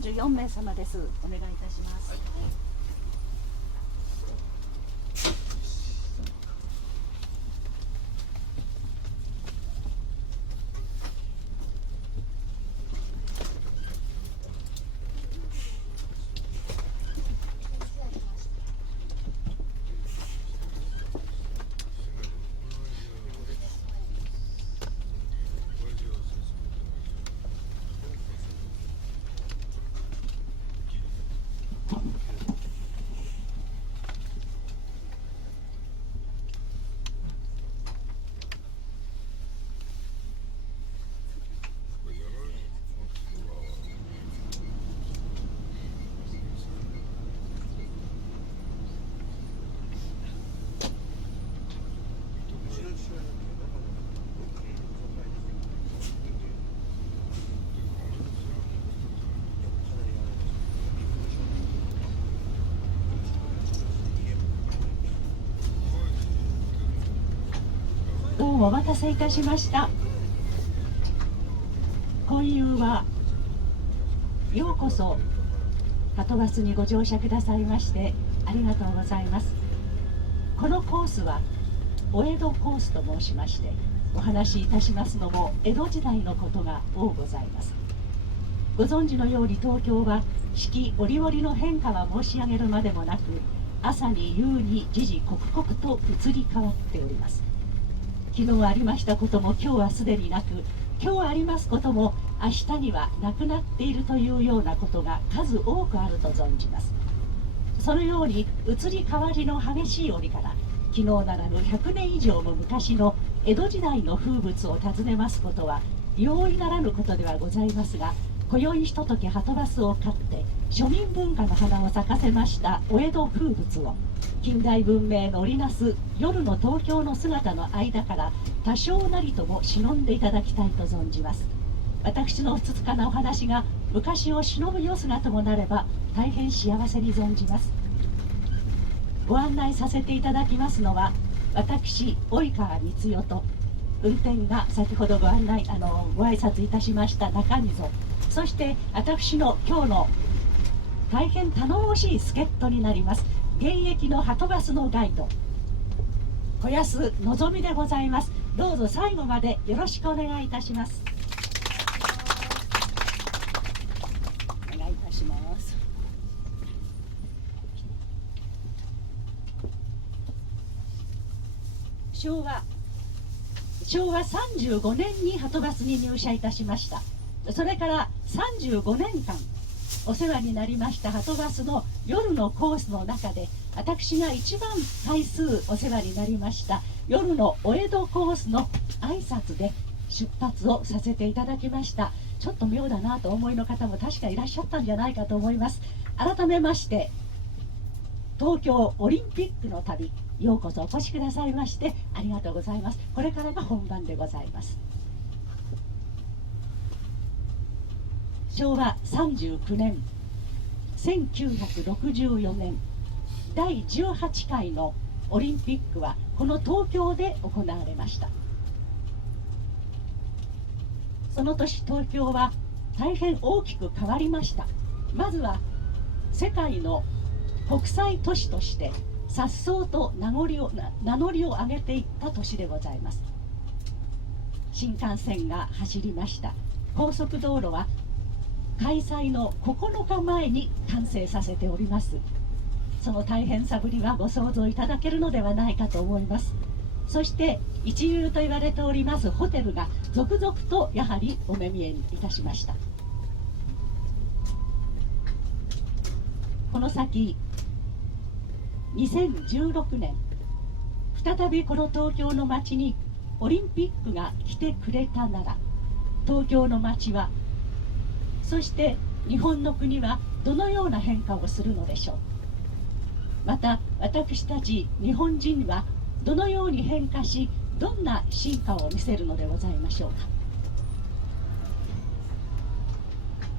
34名様です。お願いいたします。どうもお待たせいたしました。今夕はようこそはとバスにご乗車くださいましてありがとうございます。このコースはお江戸コースと申しまして、お話しいたしますのも江戸時代のことが多ございます。ご存知のように東京は四季折々の変化は申し上げるまでもなく、朝に夕に時々刻々と移り変わっております。昨日ありましたことも今日はすでになく、今日ありますことも明日にはなくなっているというようなことが数多くあると存じます。そのように移り変わりの激しい折から、昨日ならぬ100年以上も昔の江戸時代の風物を訪ねますことは容易ならぬことではございますが、今宵ひとときはとバスを買って庶民文化の花を咲かせましたお江戸風物を、近代文明の織りなす夜の東京の姿の間から多少なりとも忍んでいただきたいと存じます。私のふつつかなお話が昔を忍ぶよ姿もなれば大変幸せに存じます。ご案内させていただきますのは、私及川光代と、運転が先ほどご挨拶いたしました中溝、そして私の今日の大変頼もしい助っ人になります現役のはとバスのガイド小安のぞみでございます。どうぞ最後までよろしくお願いいたします。お願いいたします。昭和35年にはとバスに入社いたしました。それから35年間お世話になりましたはとバスの夜のコースの中で、私が一番回数お世話になりました夜のお江戸コースの挨拶で出発をさせていただきました。ちょっと妙だなとお思いの方も確かいらっしゃったんじゃないかと思います。改めまして東京オリンピックの旅、ようこそお越しくださいましてありがとうございます。これからが本番でございます。昭和39年1964年第18回のオリンピックはこの東京で行われました。その年東京は大変大きく変わりました。まずは世界の国際都市として颯爽と名乗りを上げていった年でございます。新幹線が走りました。高速道路は開催の9日前に完成させております。その大変さぶりはご想像いただけるのではないかと思います。そして一流と言われておりますホテルが続々とやはりお目見えいたしました。この先2016年再びこの東京の街にオリンピックが来てくれたなら、東京の街はそして日本の国はどのような変化をするのでしょう。また私たち日本人はどのように変化し、どんな進化を見せるのでございましょうか。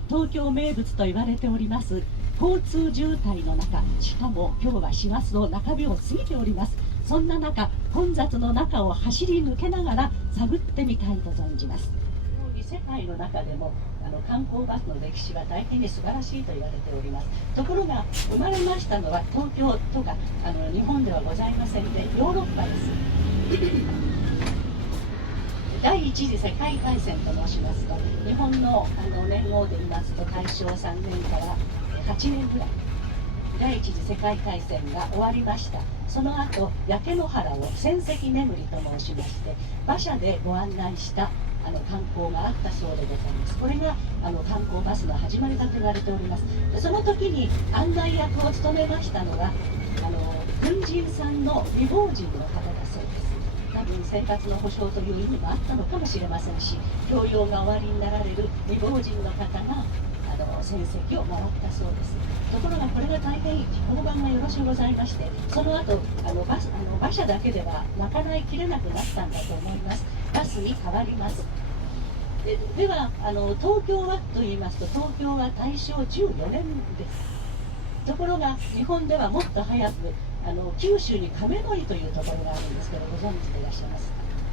東京名物と言われております交通渋滞の中、しかも今日は師走の中日を過ぎております。そんな中、混雑の中を走り抜けながら探ってみたいと存じます。世界の中でも観光バスの歴史は大変に素晴らしいと言われております。ところが生まれましたのは東京とか日本ではございませんで、ヨーロッパです。第一次世界大戦と申しますと、日本の年号で言いますと大正3年から8年ぐらい、第一次世界大戦が終わりました。その後焼け野原を戦跡巡りと申しまして、馬車でご案内した観光があったそうでございます。これが観光バスの始まりだと言われております。でその時に案内役を務めましたのが軍人さんの未亡人の方だそうです。多分生活の保障という意味もあったのかもしれませんし、教養が終わりになられる未亡人の方が戦績を回ったそうです。ところがこれが大変評判がよろしゅうございまして、その後馬車だけでは賄いきれなくなったんだと思います。バスに変わります。では東京はと言いますと、東京は大正14年です。ところが日本ではもっと早く九州に亀の井というところがあるんですけど、ご存知でいらっしゃいます。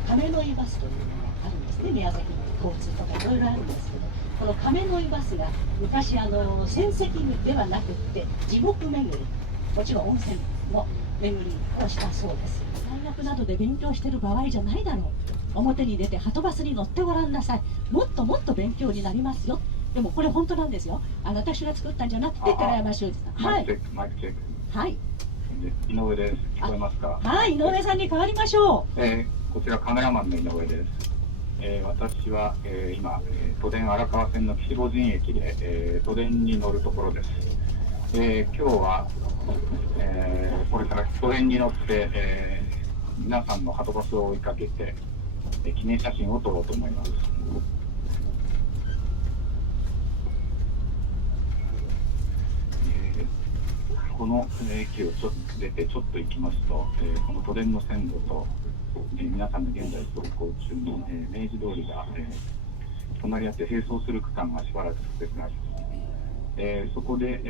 亀の井バスというのがあるんですね。宮崎の交通とかいろいろあるんですけど、この亀の井バスが昔戦跡ではなくって地獄巡り、もちろん温泉の巡りをしたそうです。大学などで勉強してる場合じゃないだろう。表に出てはとバスに乗ってごらんなさい。もっともっと勉強になりますよ。でもこれ本当なんですよ。私が作ったんじゃなくて寺山修司さん。はい。はい。井上です。聞こえますか？はい、井上さんに代わりましょう。こちらカメラマンの井上です。私は、今、都電荒川線の岸母神駅で、都電に乗るところです。今日は、これから都電に乗って、皆さんのはとバスを追いかけて、記念写真を撮ろうと思います。この駅をちょっと出てちょっと行きますと、この都電の線路と、皆さんの現在走行中の、明治通りが、隣り合って並走する区間がしばらく続きます。そこで、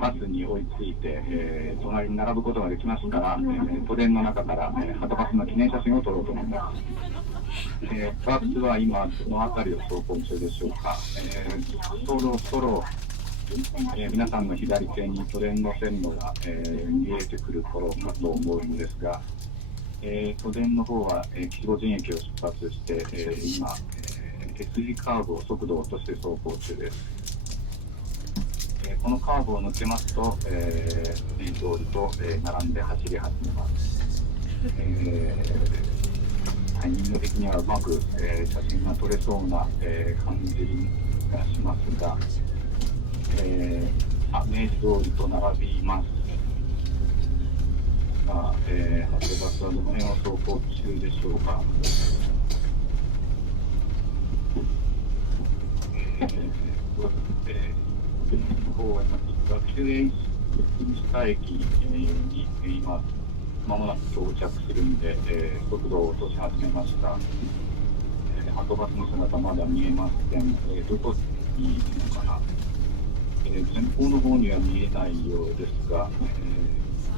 バスに追いついて、隣に並ぶことができますから、都電の中から、はとバスの記念写真を撮ろうと思います。バスは今どの辺りを走行中でしょうか。そろそろ皆さんの左手に都電の線路が、見えてくる頃かと思うんですが、都電の方は、岸母神駅を出発して、今、S 字カーブを速度を落として走行中です。このカーブを抜けますと、明治通りと、並んで走り始めます。タイミング的にはうまく、写真が撮れそうな、感じがしますが、明治通りと並びます。さあ、はとバスはどの辺を走行中でしょうか。学習下駅に今まもなく到着するんで、速度を落とし始めました。はとバスの姿まだ見えません。どこにいるのかな。前方の方には見えないようですが、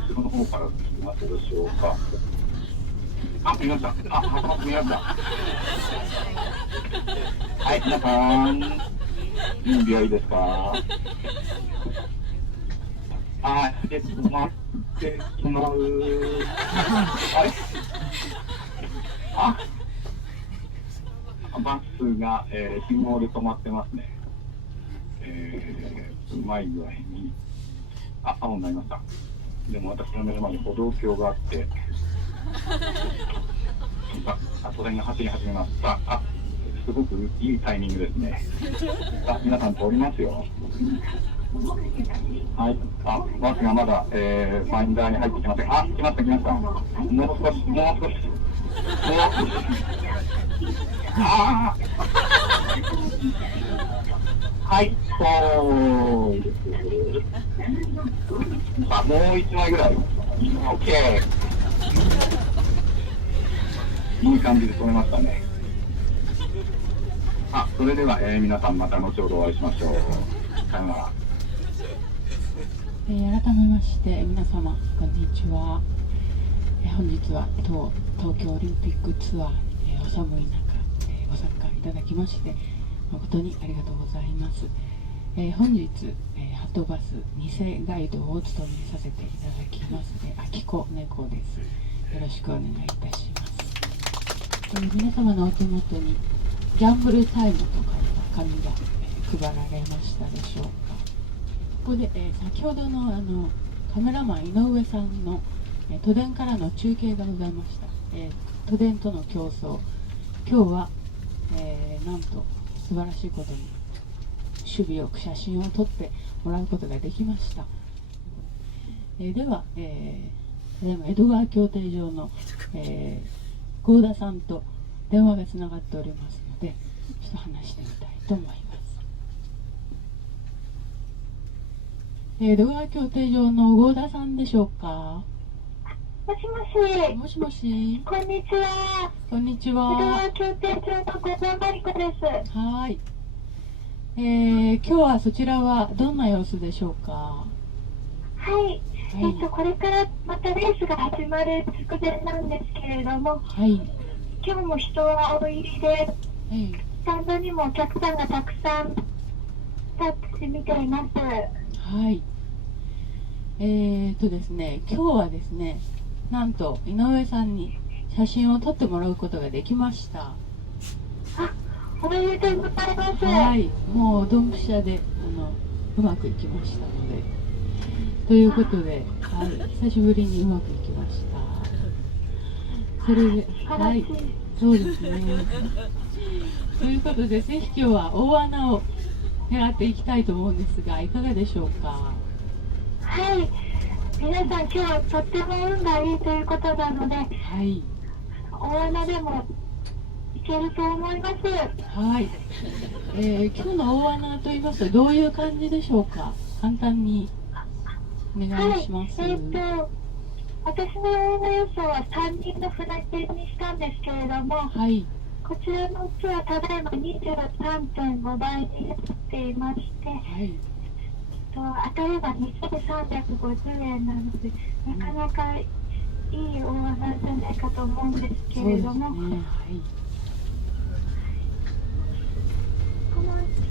後ろの方から来ますでしょうか。見ました。はとバス見ました。はい、皆さん、準備はいいですか？待ってしまう。バスが、信号で止まってますね。うまい具合に青になりました。でも私の目の前に歩道橋があって都電が走り始めました。すごくいいタイミングですね。皆さん通りますよ。はい、バスがまだ、ファインダーに入ってきません。来ました。もう少し。はい、そうです。もう1枚ぐらい。OK。いい感じで止めましたね。それでは、皆さんまた後ほどお会いしましょう。さよなら。改めまして皆様こんにちは。本日は東京オリンピックツアー、お寒い中、ご参加いただきまして誠にありがとうございます。本日、はとバス偽ガイドを務めさせていただきますあきこねこです。よろしくお願いいたします。皆様のお手元にギャンブルタイムと書いた紙が、配られましたでしょうか。ここで、先ほどのカメラマン井上さんの、都電からの中継がございました。都電との競争、今日は、なんと素晴らしいことに守備よく写真を撮ってもらうことができました。では、ただいま江戸川競艇場の、合田さんと電話がつながっておりますので、ちょっと話してみたいと思います。江戸川競艇場の合田さんでしょうか。もしもし。もしもし。こんにちは。こんにち江戸は。川競艇場の小田真理子です。はい。今日はそちらはどんな様子でしょうか。はい。はい。これからまたレースが始まる直前なんですけれども、はい。今日も人は大入りで、スタンドにもお客さんがたくさんタッチ見ています。はい。ですね、今日はですね、なんと井上さんに写真を撮ってもらうことができました。おめでとうございます。はい、もうドンピシャでうまくいきましたので、ということで、はい、久しぶりにうまくいきました。それで、はい、そうですね。ということで、ぜひ今日は大穴を狙っていきたいと思うんですが、いかがでしょうか。はい。皆さん今日はとっても運がいいということなので、はい、大穴でもいけると思います。はい。今日の大穴と言いますとどういう感じでしょうか。簡単にお願いします。はい。私の大穴予想は3人の船券にしたんですけれども、はい、こちらのうちはただいま 23.5 倍になっていまして、はい、当たれば2350円なので、なかなかいい大穴じゃないかと思うんですけれども、この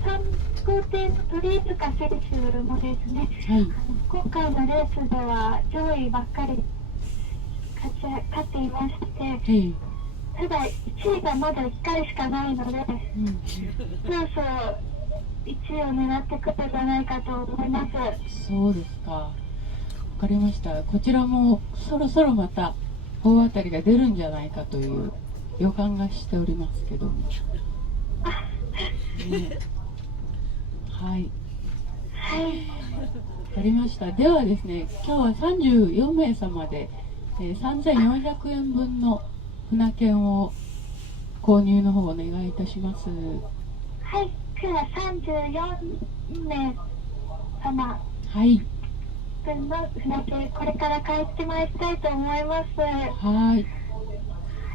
3号艇の鳥塚選手もですね、今回のレースでは上位ばっかり勝っていまして、ただ1位がまだ1回しかないので、そろそろ1位を狙ってくるんじゃないかと思います。そうですか。わかりました。こちらもそろそろまた大当たりが出るんじゃないかという予感がしておりますけども。ね、はい。はい。わかりました。ではですね、今日は34名様で、3400円分の船券を購入の方お願いいたします。はい。今日は34名様分の船券、これから買ってまいりたいと思います。はい。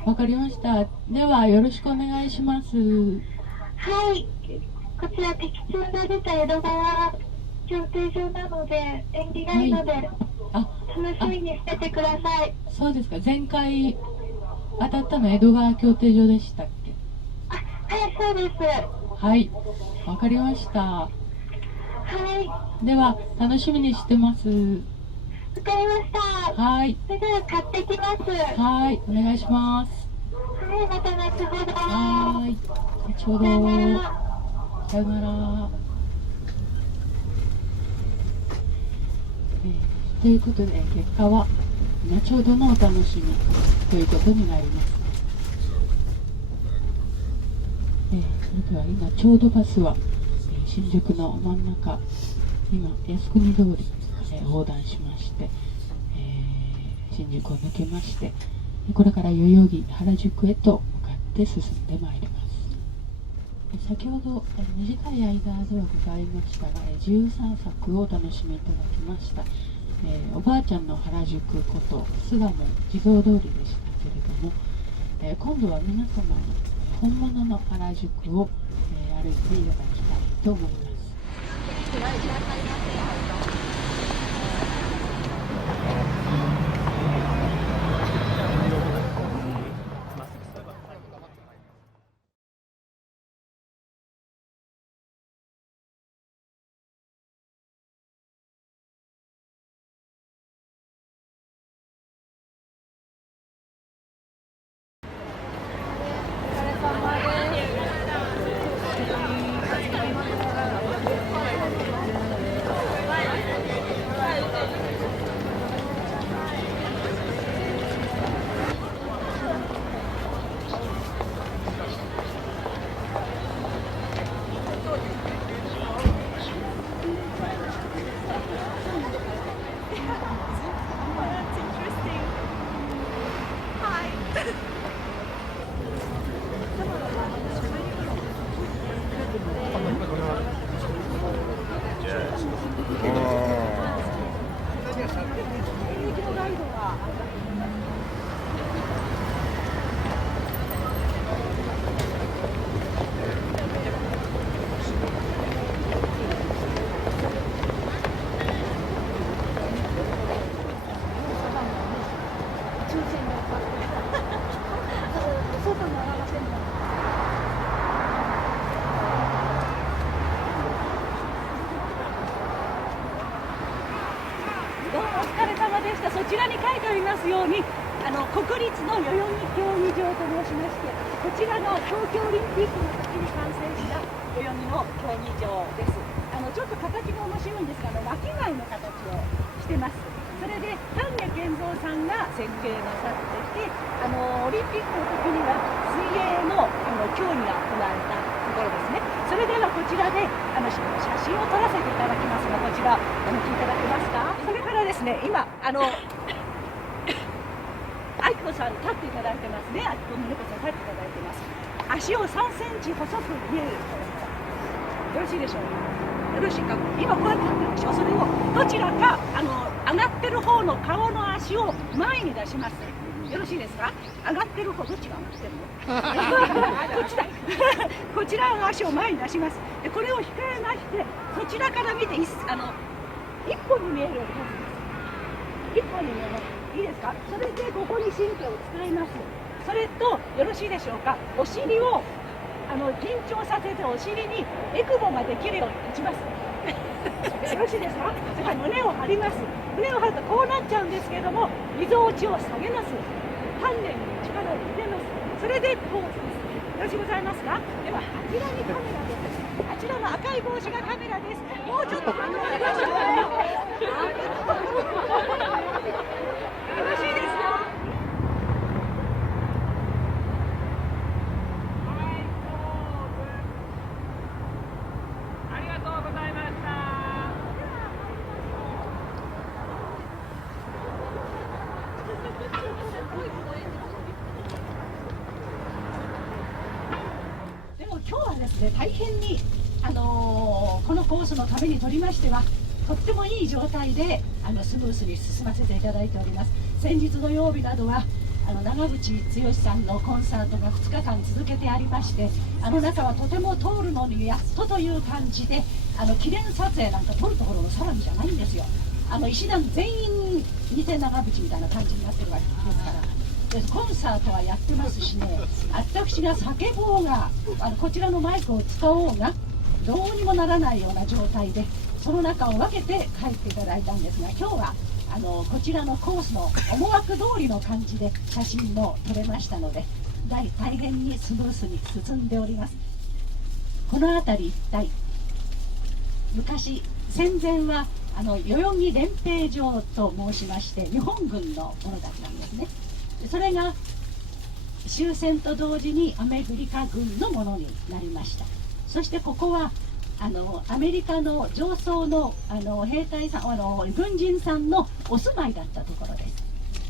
わかりました。ではよろしくお願いします。はい。こちら的中が出た江戸川競艇場なので縁起がいいので、楽しみにしててください。そうですか。前回当たったの江戸川競艇場でしたっけ。はい、そうです。はい、わかりました。はい。では楽しみにしてます。わかりました。はい。それでは買ってきます。はい、お願いします。はい、また後ほど。はい、後ほど。さよなら。ということで結果は後ほどのお楽しみということになります。それでは今ちょうどバスは新宿の真ん中、今靖国通り、横断しまして、新宿を抜けまして、これから代々木原宿へと向かって進んでまいります。先ほど短い間ではございましたが、13作をお楽しみいただきました。おばあちゃんの原宿こと巣鴨地蔵通りでしたけれども、今度は皆様に本物の原宿を、歩いていただきたいと思います。そちらに書いておりますように、国立の代々木競技場と申しまして、こちらが東京オリンピックの時に完成した代々木の競技場です。ちょっと形が面白いんですが、巻き貝の形をしてます。それで丹下健三さんが設計なさっていて、オリンピックの時には水泳の競技が行われたところですね。それではこちらで写真を撮らせていただきますが、こちらお見ていただけますか。それからですね、今愛子さん立っていただいてますね。愛子の猫さん立っていただいてます。足を3センチ細く見える。よろしいでしょうか。よろしいか。今こうやって立ってるでしょ。それをどちらか上がってる方の顔の足を前に出します。よろしいですか。上がってる方、どっちが上がってるのこっちだこちらの足を前に出します。でこれを控えまして、そちらから見て一本に見えるように一本に見えます。いいですか。それでここに神経を使います。それとよろしいでしょうか。お尻を緊張させて、お尻にエクボができるように立ちますよろしいですか。それから胸を張ります。胸を張るとこうなっちゃうんですけれども、みぞおちを下げます。丹田に力を入れます。それでポーズです。よろしゅうございますか。ではあちらにカメラです。あちらの赤い帽子がカメラです。もうちょっと離れましょうよろしいですか。でも今日はですね、大変に、このコースのためにとりましてはとってもいい状態でスムースに進ませていただいております。先日土曜日などは長渕剛さんのコンサートが2日間続けてありまして、中はとても通るのにやっとという感じで、記念撮影なんか撮るところの騒ぎじゃないんですよ。石段全員似て長渕みたいな感じになってるわけですから。でコンサートはやってますしね、私が叫ぼうがこちらのマイクを使おうがどうにもならないような状態で、その中を分けて帰っていただいたんですが、今日はこちらのコースの思惑通りの感じで写真も撮れましたので、大変にスムースに進んでおります。この辺り一帯、昔戦前は代々木練兵場と申しまして、日本軍のものたちなんですね。それが終戦と同時にアメリカ軍のものになりました。そしてここはアメリカの上層の兵隊さん軍人さんのお住まいだったところです。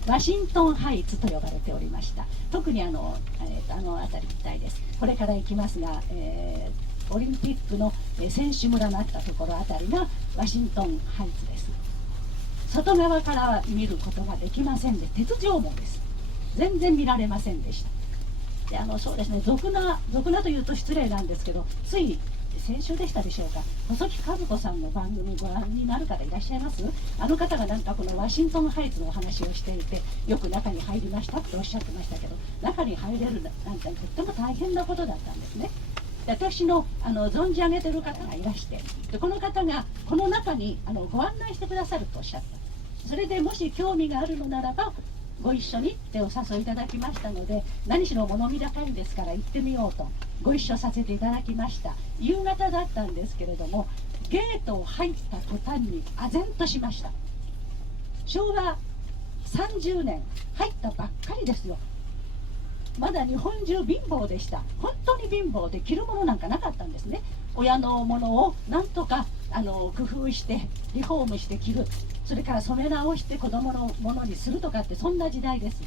ワシントンハイツと呼ばれておりました。特に辺り一帯です。これから行きますが、オリンピックの選手村のあったところあたりがワシントンハイツです。外側からは見ることができませんで、鉄条網です。全然見られませんでした。でそうですね、俗なというと失礼なんですけど、つい先週でしたでしょうか、細木和子さんの番組ご覧になる方いらっしゃいます？あの方がなんかこのワシントンハイツのお話をしていて、よく中に入りましたっておっしゃってましたけど、中に入れるなんてとっても大変なことだったんですね。で私の存じ上げてる方がいらして、でこの方がこの中にご案内してくださるとおっしゃった。それでもし興味があるのならばご一緒にってお誘いいただきましたので、何しろ物見高いんですから行ってみようとご一緒させていただきました。夕方だったんですけれども、ゲートを入った途端に唖然としました。昭和30年入ったばっかりですよ。まだ日本中貧乏でした。本当に貧乏で着るものなんかなかったんですね。親のものをなんとか工夫してリフォームして着る、それから染め直して子供のものにするとかって、そんな時代です。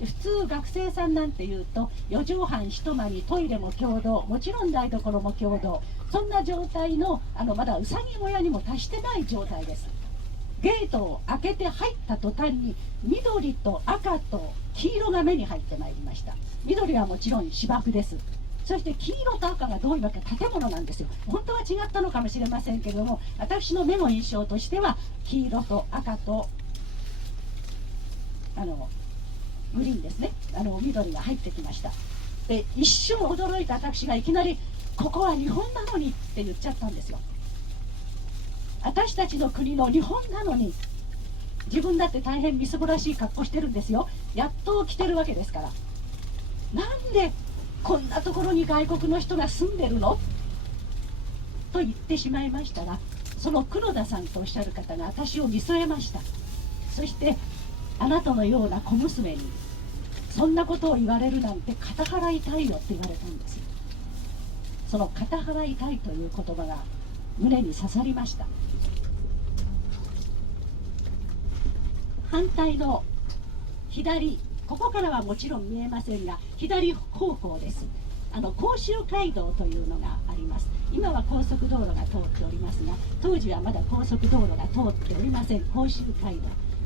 で普通学生さんなんていうと4畳半一間にトイレも共同、もちろん台所も共同、そんな状態のまだうさぎ小屋にも達してない状態です。ゲートを開けて入った途端に緑と赤と黄色が目に入ってまいりました。緑はもちろん芝生です。そして黄色と赤がどういうわけか建物なんですよ。本当は違ったのかもしれませんけれども、私の目の印象としては黄色と赤とグリーンですね、緑が入ってきました。で一瞬驚いた私がいきなり「ここは日本なのに」って言っちゃったんですよ。私たちの国の日本なのに、自分だって大変みすぼらしい格好してるんですよ。やっと来てるわけですから。なんでこんなところに外国の人が住んでるのと言ってしまいましたら、その黒田さんとおっしゃる方が私を見据えました。そして「あなたのような小娘にそんなことを言われるなんて片払いたいよ」って言われたんですよ。その片払いたいという言葉が胸に刺さりました。反対の左、ここからはもちろん見えませんが左方向です。甲州街道というのがあります。今は高速道路が通っておりますが、当時はまだ高速道路が通っておりません。甲州街道、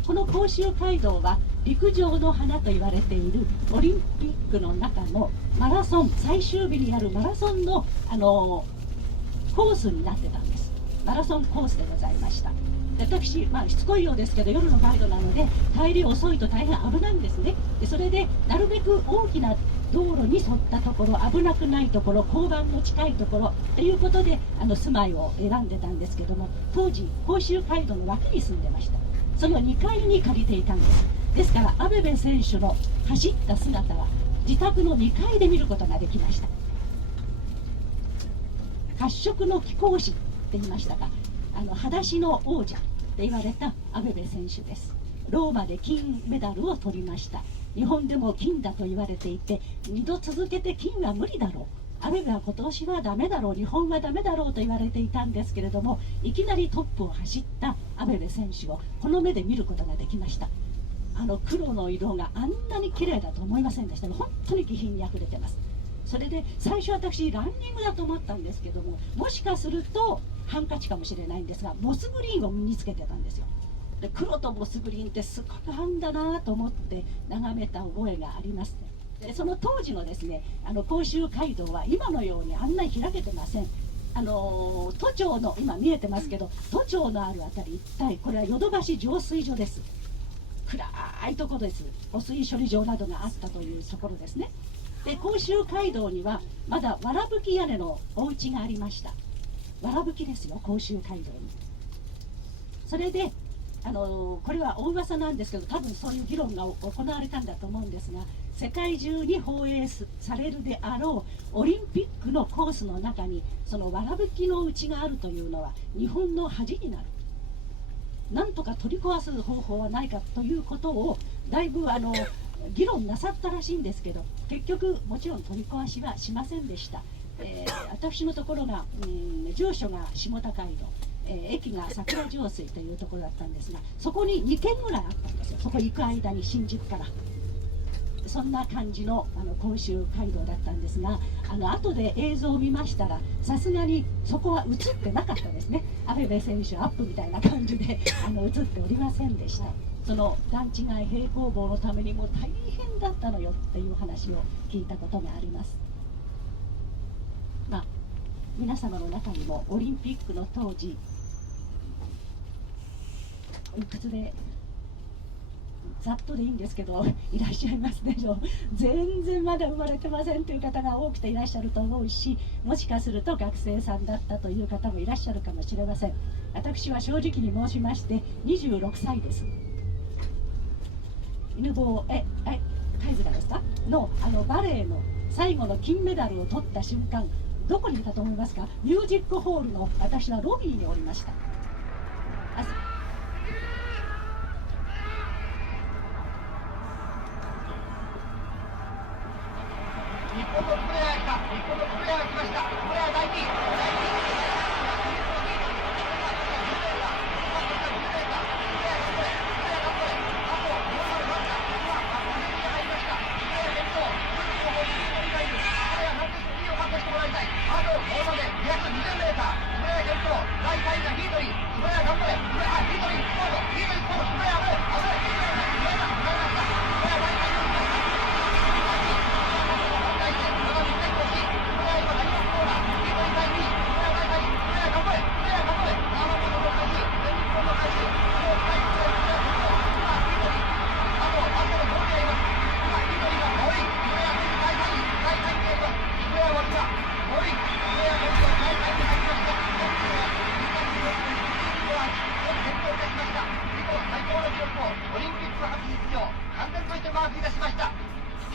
この甲州街道は陸上の花と言われているオリンピックの中のマラソン、最終日にやるマラソンの、コースになってたんです。マラソンコースでございました。で私、しつこいようですけど夜のガイドなので帰り遅いと大変危ないんですね。でそれでなるべく大きな道路に沿ったところ、危なくないところ、交番の近いところということで住まいを選んでたんですけども、当時甲州街道の脇に住んでました。その2階に借りていたんです。ですからアベベ選手の走った姿は自宅の2階で見ることができました。褐色の貴公子って言いましたか、裸足の王者って言われたアベベ選手です。ローマで金メダルを取りました。日本でも金だと言われていて、2度続けて金は無理だろう、アベベは今年はダメだろう、日本はダメだろうと言われていたんですけれども、いきなりトップを走ったアベベ選手をこの目で見ることができました。黒の色があんなに綺麗だと思いませんでしたね。本当に気品にあふれてます。それで最初私ランニングだと思ったんですけども、もしかするとハンカチかもしれないんですが、モスグリーンを身につけてたんですよ。で黒とモスグリーンってすごく合うんだなと思って眺めた覚えがあります。でその当時のですね甲州街道は今のようにあんなに開けてません。都庁の今見えてますけど、都庁のあるあたり一帯、これはヨドバシ浄水所です。暗いところです。汚水処理場などがあったというところですね。で甲州街道にはまだわらぶき屋根のお家がありました。わらぶきですよ、甲州街道に。それでこれは大噂なんですけど、多分そういう議論が行われたんだと思うんですが、世界中に放映されるであろうオリンピックのコースの中にそのわらぶきの家があるというのは日本の恥になる、なんとか取り壊す方法はないかということをだいぶ議論なさったらしいんですけど、結局もちろん取り壊しはしませんでした。私のところが、住所が下高井戸、駅が桜上水というところだったんですが、そこに2軒ぐらいあったんですよ。そこ行く間に新宿からそんな感じの甲州街道だったんですが、後で映像を見ましたらさすがにそこは映ってなかったですね。アベベ選手アップみたいな感じで映っておりませんでした。その段違い平行棒のためにも大変だったのよっていう話を聞いたことがあります。皆様の中にもオリンピックの当時いくつでざっとでいいんですけどいらっしゃいますでしょう。全然まだ生まれてませんという方が多くていらっしゃると思うし、もしかすると学生さんだったという方もいらっしゃるかもしれません。私は正直に申しまして26歳です。犬坊貝塚ですかのバレエの最後の金メダルを取った瞬間、どこにいたと思いますか？ミュージックホールの私はロビーにおりました。日本のプレーヤーが来ました。プレーヤー第2位。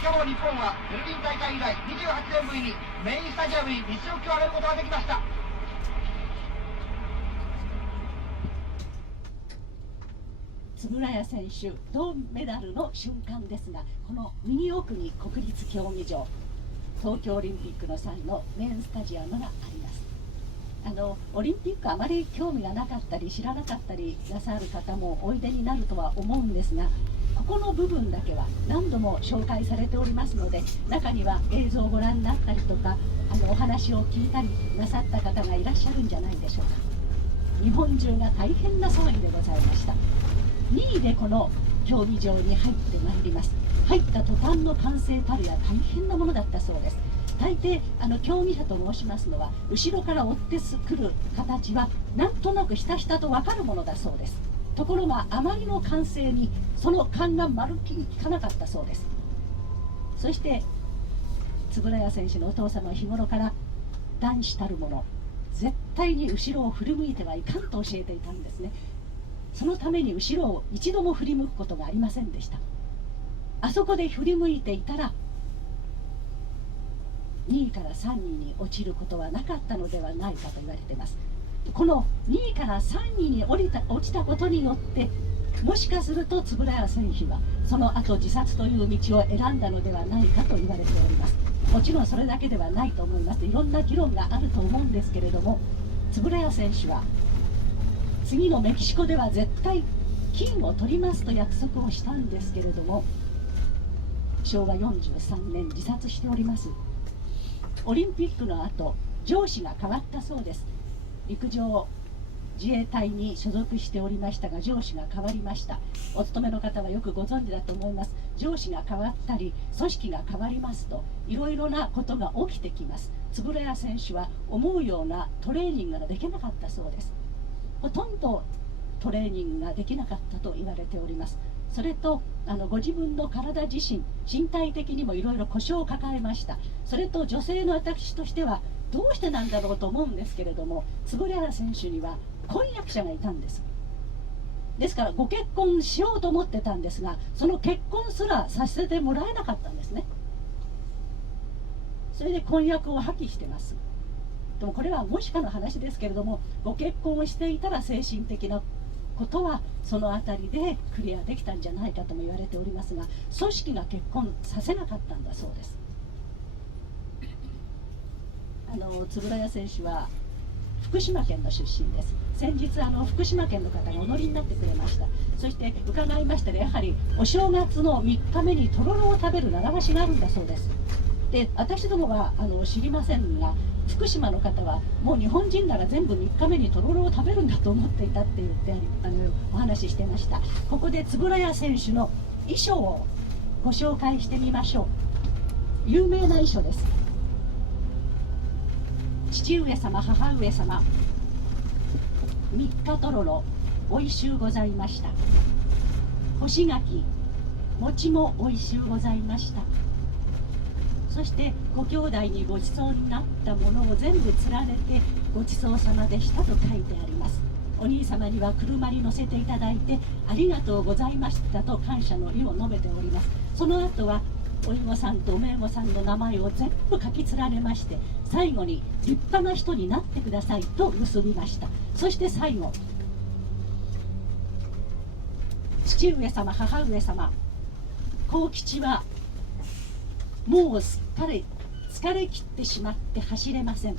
しかも日本はベルリン大会以来28年ぶりにメインスタジアムに実力を上げることができました。円谷選手銅メダルの瞬間ですが、この右奥に国立競技場、東京オリンピックの際のメインスタジアムがあります。オリンピックあまり興味がなかったり知らなかったりなさる方もおいでになるとは思うんですが、ここの部分だけは何度も紹介されておりますので、中には映像をご覧になったりとかお話を聞いたりなさった方がいらっしゃるんじゃないでしょうか。日本中が大変な騒ぎでございました。2位でこの競技場に入ってまいります。入った途端の歓声たるや大変なものだったそうです。大抵競技者と申しますのは後ろから追ってくる形はなんとなくひたひたと分かるものだそうです。ところがあまりの歓声にその勘がまるっきり効かなかったそうです。そして円谷選手のお父様は日頃から男子たるもの絶対に後ろを振り向いてはいかんと教えていたんですね。そのために後ろを一度も振り向くことがありませんでした。あそこで振り向いていたら2位から3位に落ちることはなかったのではないかと言われています。この2位から3位に落ちたことによってもしかすると円谷選手はその後自殺という道を選んだのではないかと言われております。もちろんそれだけではないと思います。いろんな議論があると思うんですけれども、円谷選手は次のメキシコでは絶対金を取りますと約束をしたんですけれども、昭和43年自殺しております。オリンピックの後上司が変わったそうです。陸上自衛隊に所属しておりましたが上司が変わりました。お勤めの方はよくご存知だと思います。上司が変わったり組織が変わりますといろいろなことが起きてきます。円谷選手は思うようなトレーニングができなかったそうです。ほとんどトレーニングができなかったと言われております。それとご自分の体自身身体的にもいろいろ故障を抱えました。それと女性の私としてはどうしてなんだろうと思うんですけれども、円谷選手には婚約者がいたんです。ですからご結婚しようと思ってたんですが、その結婚すらさせてもらえなかったんですね。それで婚約を破棄してます。でもこれはもしかの話ですけれども、ご結婚をしていたら精神的なことはその辺りでクリアできたんじゃないかとも言われておりますが、組織が結婚させなかったんだそうです。円谷選手は福島県の出身です。先日福島県の方がお乗りになってくれました。そして伺いましたら、やはりお正月の3日目にとろろを食べる習わしがあるんだそうです。で、私どもは知りませんが、福島の方はもう日本人なら全部3日目にとろろを食べるんだと思っていたって言ってお話ししてました。ここで円谷選手の衣装をご紹介してみましょう。有名な衣装です。父上様母上様三日とろろおいしゅうございました。干し柿餅もおいしゅうございました。そしてご兄弟にごちそうになったものを全部連ねてごちそうさまでしたと書いてあります。お兄様には車に乗せていただいてありがとうございましたと感謝の意を述べております。その後はお芋さんとおめえごさんの名前を全部書き連ねまして、最後に立派な人になってくださいと結びました。そして最後、父上様母上様、幸吉はもうすっかり疲れ切ってしまって走れません。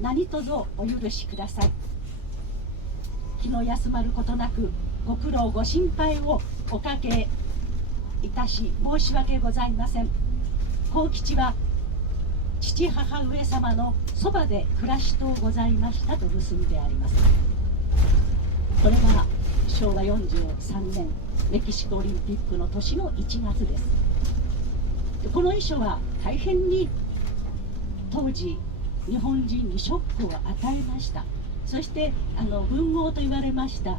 何卒お許しください。気の休まることなくご苦労ご心配をおかけいたし申し訳ございません。幸吉は父母上様のそばで暮らしとうございましたと結びであります。これが昭和43年メキシコオリンピックの年の1月です。この遺書は大変に当時日本人にショックを与えました。そして文豪と言われました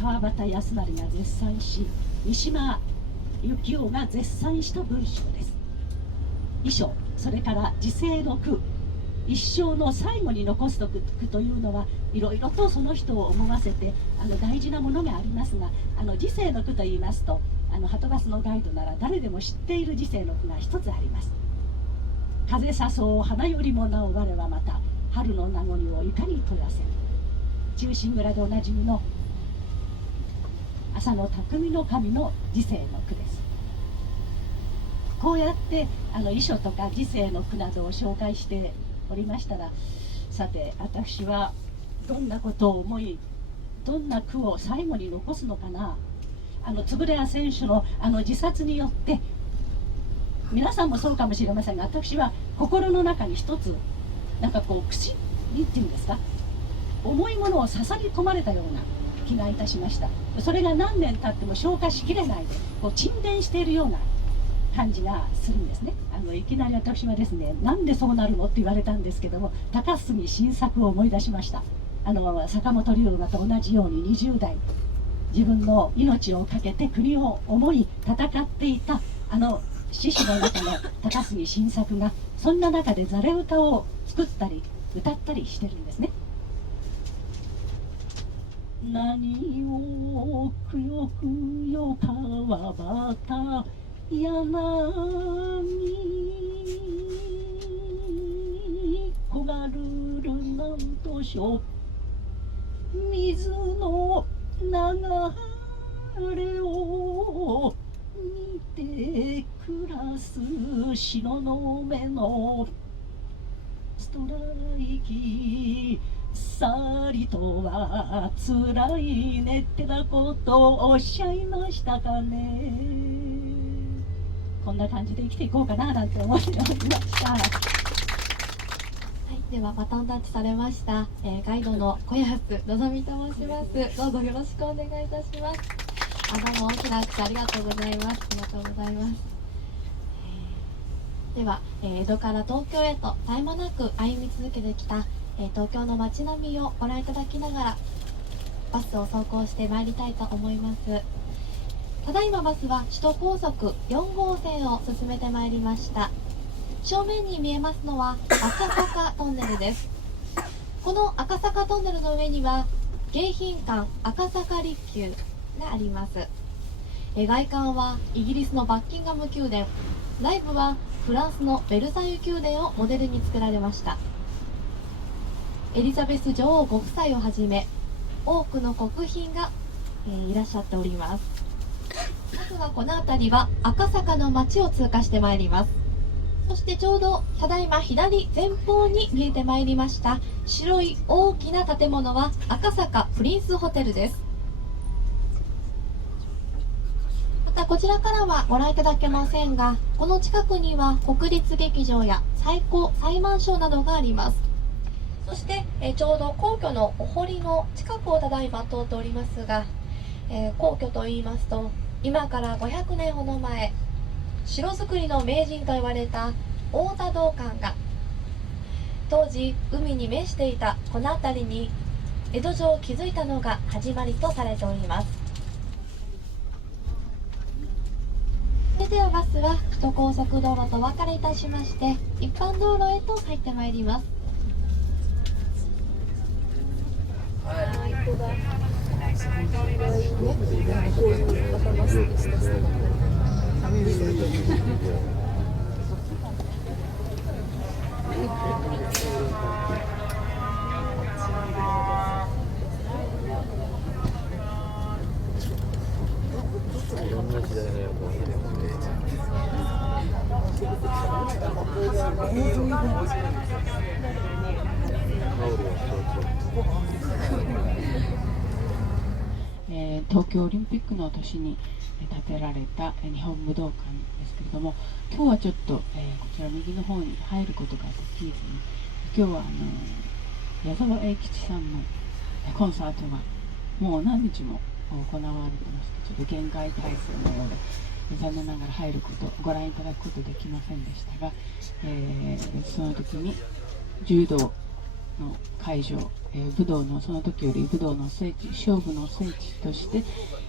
川端康成が絶賛し、三島由紀夫が絶賛した文章です。遺書、それから時世の句、一生の最後に残す句というのはいろいろとその人を思わせて大事なものがありますが、時世の句といいますとはとバスのガイドなら誰でも知っている時世の句が一つあります。風さそう花よりもなお我はまた春の名残をいかに取らせる。忠臣蔵でおなじみの浅野匠の神の時世の句です。こうやって遺書とか時世の句などを紹介しておりましたら、さて私はどんなことを思い、どんな句を最後に残すのかな。円谷選手の自殺によって、皆さんもそうかもしれませんが、私は心の中に一つなんかこう口にっていうんですか、重いものを刺さり込まれたような気がいたしました。それが何年経っても消化しきれないでこう沈殿しているような感じがするんですね。いきなり私はですね、なんでそうなるのって言われたんですけども、高杉晋作を思い出しました。坂本龍馬と同じように20代自分の命を懸けて国を思い戦っていた志士の中の高杉晋作がそんな中でざれ歌を作ったり歌ったりしてるんですね。何をくよくよ川端柳小がるるなんとしょ水の流れを見て暮らす東雲のストライキさりとはつらいねってなことをおっしゃいましたかね。こんな感じで生きていこうかななんて思っておりました。ではバトンタッチされました、ガイドの小安のぞみと申します。どうぞよろしくお願いいたします。どうも大きな拍手ありがとうございます。ありがとうございます。では、江戸から東京へと絶え間なく歩み続けてきた、東京の街並みをご覧いただきながらバスを走行してまいりたいと思います。ただいまバスは首都高速4号線を進めてまいりました。正面に見えますのは赤坂トンネルです。この赤坂トンネルの上には迎賓館赤坂離宮があります。外観はイギリスのバッキンガム宮殿、内部はフランスのベルサイユ宮殿をモデルに作られました。エリザベス女王ご夫妻をはじめ多くの国賓が、いらっしゃっております。まずはこの辺りは赤坂の街を通過してまいります。そしてちょうどただいま左前方に見えてまいりました白い大きな建物は赤坂プリンスホテルです。またこちらからはご覧いただけませんが、この近くには国立劇場や最満賞などがあります。そして、ちょうど皇居のお堀の近くをただいま通っておりますが、皇居といいますと今から500年ほど前、城造りの名人と言われた太田道灌が当時海に面していたこの辺りに江戸城を築いたのが始まりとされております。それではバスは首都高速道路とお別れいたしまして一般道路へと入ってまいります。はい、東京オリンピックの年に建てられた日本武道館ですけれども、今日はちょっと、こちら右の方に入ることができずに、今日は矢沢永吉さんのコンサートがもう何日も行われてまして、ちょっと厳戒態勢のようで残念ながら入ることご覧いただくことできませんでしたが、その時に柔道の会場、武道のその時より武道の聖地、勝負の聖地として、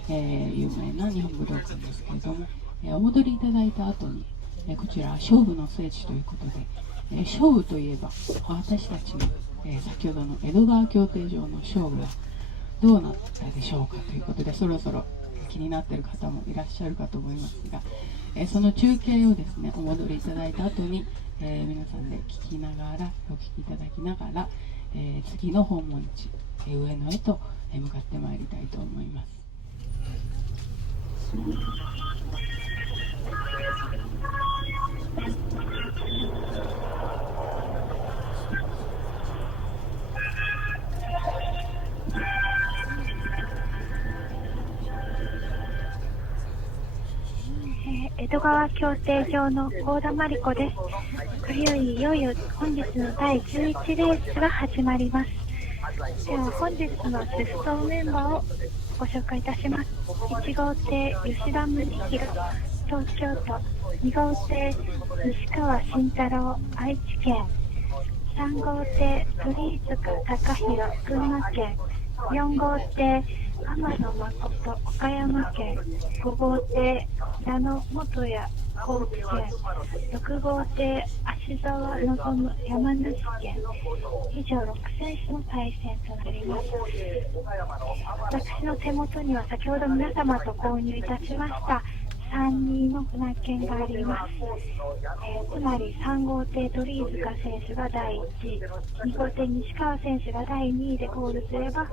有名な日本武道館ですけれども、お戻りいただいた後に、こちら勝負の聖地ということで、勝負といえば私たちの、先ほどの江戸川競艇場の勝負はどうなったでしょうかということで、そろそろ気になっている方もいらっしゃるかと思いますが、その中継をですね、お戻りいただいた後に、皆さんで聞きながら、お聞きいただきながら、次の訪問地、上野へと向かってまいりたいと思います。江戸川競艇場の幸田真理子です。これよりいよいよ本日の第11レースが始まります。では本日の出走メンバーをご紹介いたします。1号艇吉田宗弘、東京都。2号艇西川慎太郎、愛知県。3号艇鳥塚貴弘、群馬県。4号艇天野誠、岡山県。5号艇矢野元也、高知県。6号艇芦沢望、山梨県。以上6選手の対戦となります。私の手元には先ほど皆様と購入いたしました3-2の船券があります。つまり3号艇鳥塚選手が第1位、2号艇西川選手が第2位でゴールすれば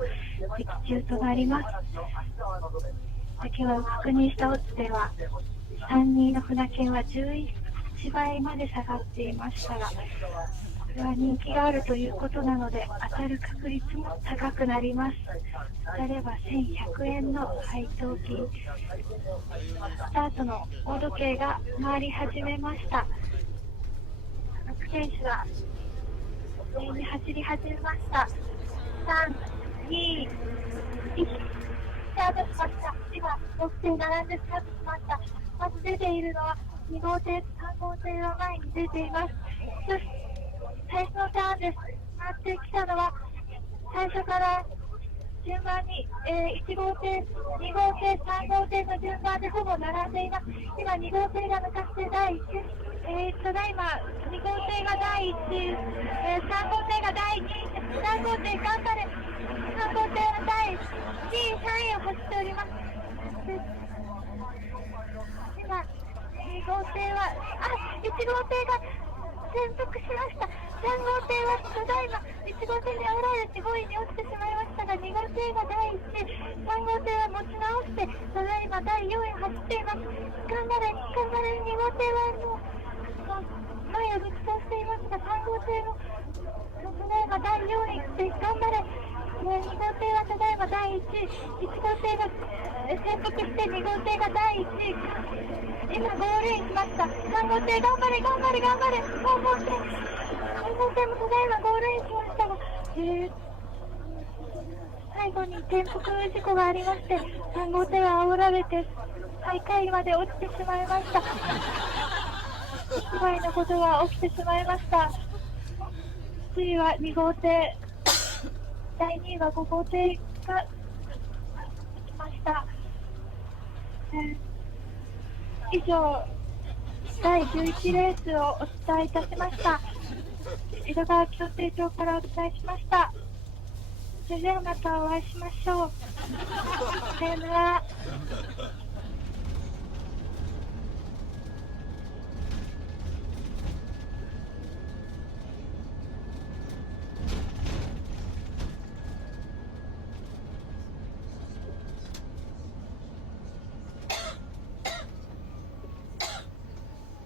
的中となります。先ほど確認したオッズでは3-2の船券は11倍まで下がっていましたが、これは人気があるということなので当たる確率も高くなります。当たれば1100円の配当金。スタートの大時計が回り始めました。各選手が一斉に走り始めました。3、2、1、スタートしました。今6点並んでスタートしました。まず出ているのは2号艇、3号艇が前に出ています。そして最初のターンです。回ってきたのは最初から順番に、1号艇、2号艇、3号艇の順番でほぼ並んでいます。今2号艇が抜かして第1、ただいま2号艇が第1、3号艇が第2、3号艇頑張れ、3号艇は第2位、3位を走っております。今2号艇は1号艇が転覆しました。3号艇はただいま1号艇に煽られて5位に落ちてしまいましたが、2号艇が第1位、3号艇は持ち直してただいま第4位を走っています。頑張れ頑張れ、2号艇はもう前を独走していますが、3号艇のただいま第4位で頑張れ。2号艇はただいま第1位、1号艇が転覆して2号艇が第1位、今ゴールインしました。3号艇頑張れ頑張れ頑張れ、4号艇もただいまゴールインしましたが、最後に転覆事故がありまして、3号艇は煽られて最下位まで落ちてしまいました。不具合なことが起きてしまいました。次は2号艇、第2位は5号艇が来ました。以上、第11レースをお伝えいたしました。江戸川競艇場からお伝えしました。それではまたお会いしましょう。さよなら。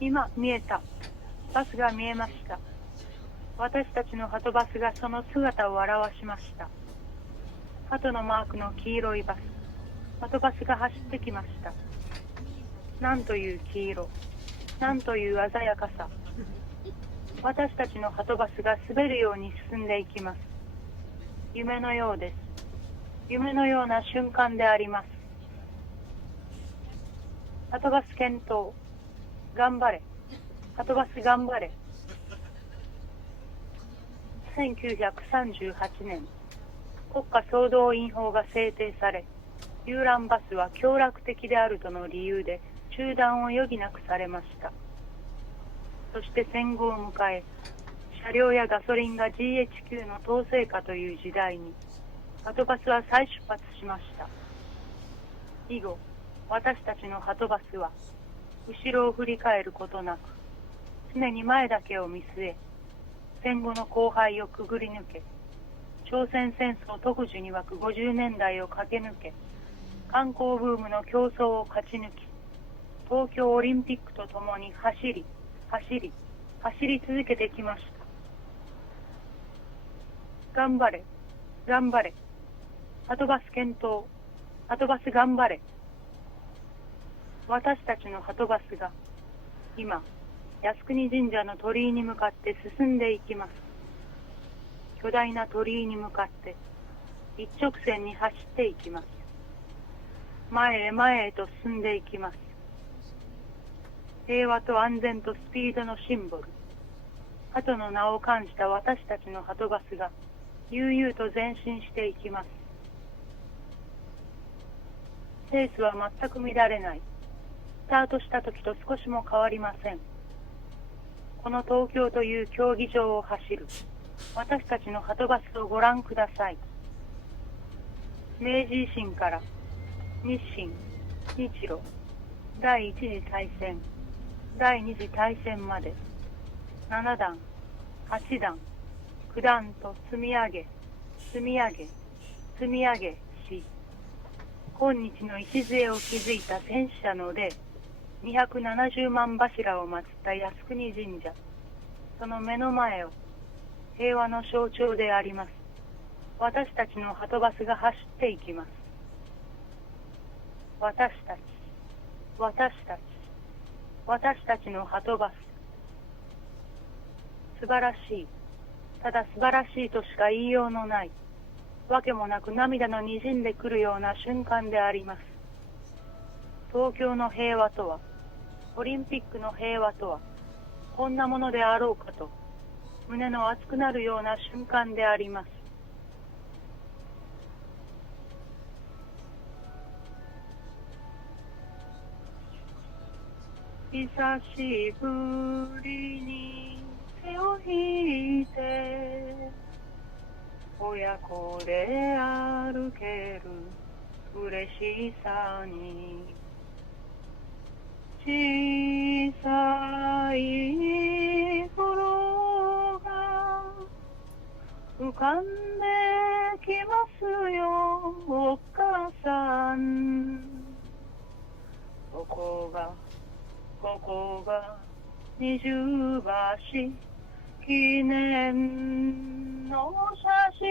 今見えた。バスが見えました。私たちのハトバスがその姿を現しました。ハトのマークの黄色いバス。ハトバスが走ってきました。なんという黄色。なんという鮮やかさ。私たちのハトバスが滑るように進んでいきます。夢のようです。夢のような瞬間であります。ハトバス検討。頑張れ。ハトバス頑張れ。1938年、国家総動員法が制定され、遊覧バスは凶楽的であるとの理由で中断を余儀なくされました。そして戦後を迎え、車両やガソリンが GHQ の統制下という時代に、ハトバスは再出発しました。以後、私たちのハトバスは、後ろを振り返ることなく、常に前だけを見据え、戦後の荒廃をくぐり抜け、朝鮮戦争特需に沸く50年代を駆け抜け、観光ブームの競争を勝ち抜き、東京オリンピックとともに走り続けてきました。頑張れ、頑張れ。ハトバス検討。ハトバス頑張れ。私たちのハトバスが今、靖国神社の鳥居に向かって進んでいきます。巨大な鳥居に向かって一直線に走っていきます。前へ前へと進んでいきます。平和と安全とスピードのシンボル、ハトの名を冠した私たちのハトバスが悠々と前進していきます。ペースは全く乱れない。スタートした時と少しも変わりません。この東京という競技場を走る私たちのハトバスをご覧ください。明治維新から日清、日露、第一次大戦、第二次大戦まで7段、8段、9段と積み上げし、今日の礎を築いた戦死者の霊、270万柱を祀った靖国神社、その目の前を平和の象徴であります私たちのハトバスが走っていきます。私たちのハトバス。素晴らしい。ただ素晴らしいとしか言いようのない、わけもなく涙の滲んでくるような瞬間であります。東京の平和とは、オリンピックの平和とは、こんなものであろうかと、胸の熱くなるような瞬間であります。久しぶりに手を引いて親子で歩ける嬉しさに小さい頃が浮かんできますよお母さん。ここが二重橋記念の写真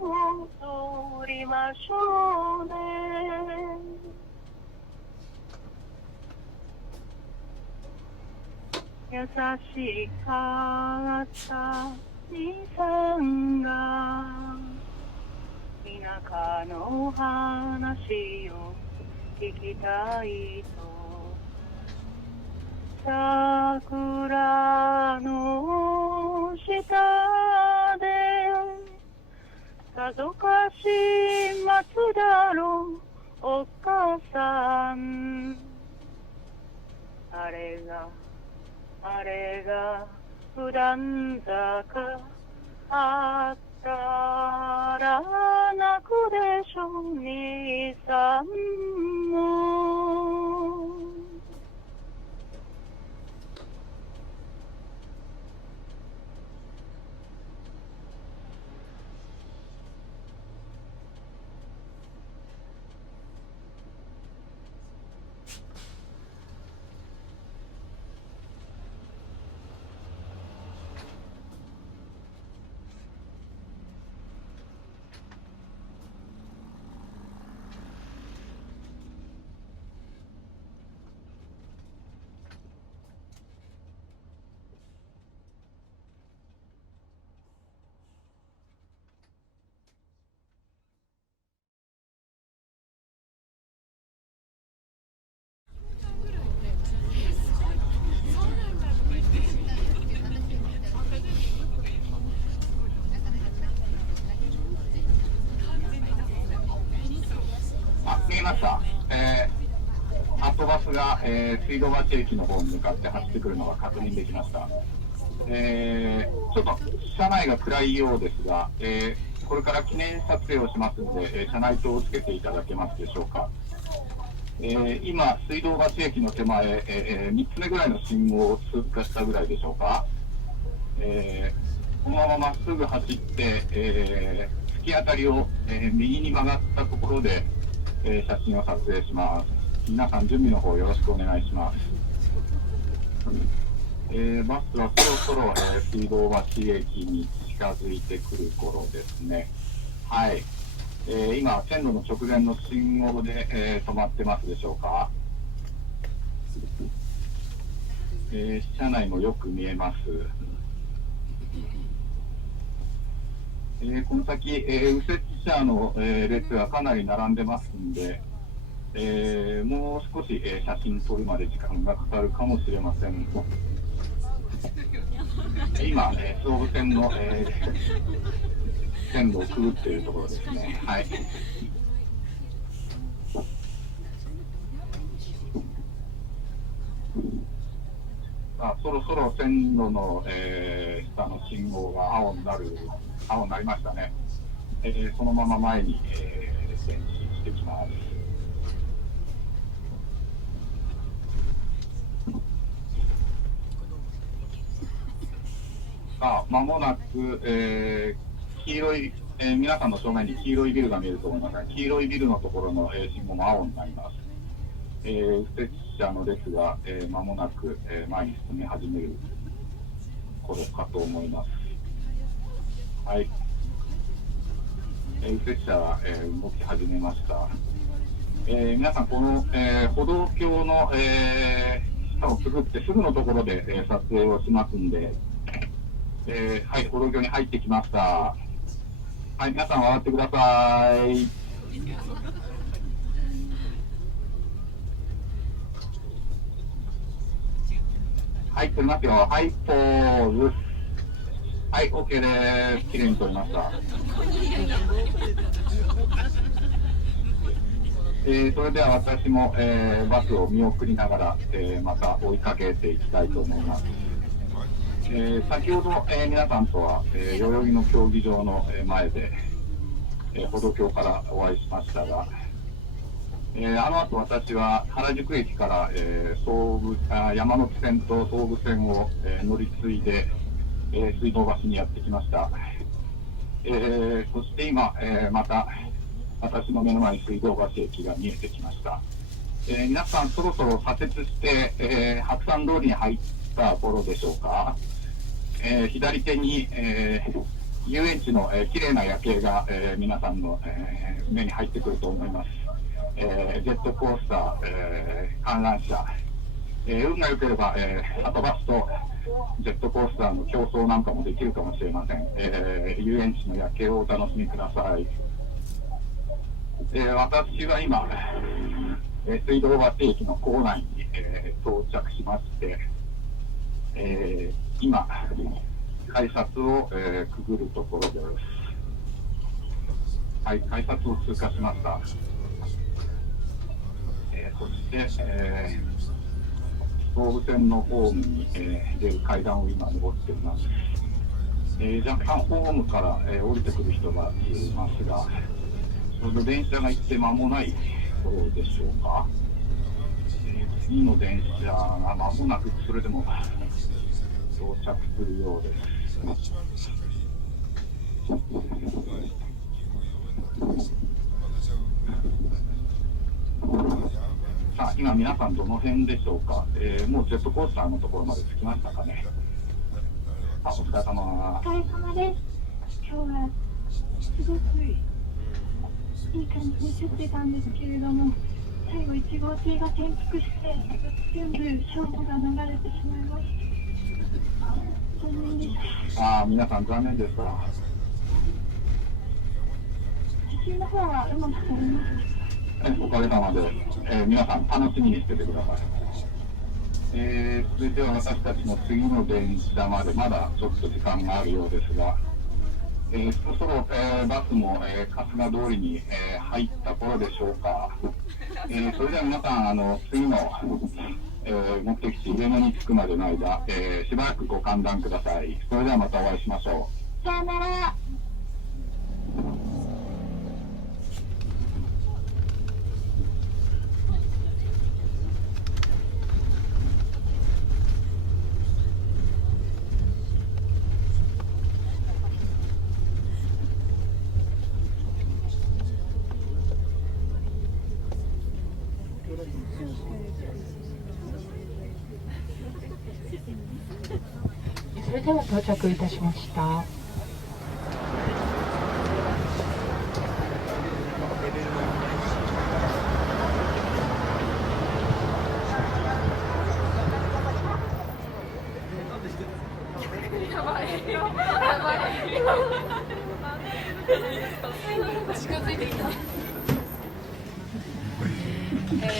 を撮りましょうね。優しかった兄さんが田舎の話を聞きたいと桜の下でさぞかし待つだろうお母さん。あれが普段坂あったらでしょ兄さんも見えました。はとバスが、水道橋駅の方に向かって走ってくるのが確認できました。ちょっと車内が暗いようですが、これから記念撮影をしますので、車内灯をつけていただけますでしょうか。今、水道橋駅の手前、3つ目ぐらいの信号を通過したぐらいでしょうか。このまままっすぐ走って、突き当たりを、右に曲がったところで、写真を撮影します。皆さん準備の方よろしくお願いします。バスはそろそろ、水道橋駅に近づいてくる頃ですね。はい。今、線路の直前の信号で、止まってますでしょうか。車内もよく見えます。この先、右折車の、列がかなり並んでますんで、もう少し、写真撮るまで時間がかかるかもしれません。今、総武線の、線路をくぐっているところですね。はい。そろそろ線路の、下の信号が青になりましたね。そのまま前に、前進してきます。まもなく、黄色い、皆さんの正面に黄色いビルが見えると思いますが、黄色いビルのところの、信号も青になります。右折車の列が、間もなく、前に進み始める頃かと思います。はい。右折車が、動き始めました。皆さん、この、歩道橋の、下をくぐってすぐのところで、撮影をしますんで、はい、歩道橋に入ってきました。はい、皆さん笑ってください。はい、撮りますよ。はい、ポーズ。はい、OK です。綺麗に撮りました。それでは私も、バスを見送りながら、また追いかけていきたいと思います。先ほど、皆さんとは、代々木の競技場の前で、歩道橋からお会いしましたが、あの後私は原宿駅から、山手線と総武線を、乗り継いで、水道橋にやってきました。そして今、また私の目の前に水道橋駅が見えてきました。皆さんそろそろ左折して、白山通りに入った頃でしょうか。左手に、遊園地の、綺麗な夜景が、皆さんの、目に入ってくると思います。ジェットコースター、観覧車、運が良ければ、はとバスとジェットコースターの競争なんかもできるかもしれません。遊園地の夜景をお楽しみください。私は今、水道橋駅の構内に、到着しまして、今、改札を、くぐるところです。はい、改札を通過しました。そして、総武線のホームに、出る階段を今登っています。若干ホームから、降りてくる人がいますが、ちょうど電車が行って間もない頃でしょうか。次の電車が間もなくそれでも到着するようです。さあ、今皆さんどの辺でしょうか。もうジェットコースターのところまで着きましたかね。お疲れ様。お疲れ様です。今日はすごくいい感じに走ってたんですけれども、最後1号艇が転覆して全部ショートが流れてしまいました。残念でした。皆さん残念でした。地球の方はうまくなりました。おかげさまで、皆さん楽しみにしててください。それでは私たちの次の電車までまだちょっと時間があるようですが、そろそろ、バスも、春日通りに、入った頃でしょうか。それでは皆さん、次の、目的地上野に着くまでの間、しばらくご歓談ください。それではまたお会いしましょう。さよなら。それでは到着いたしました。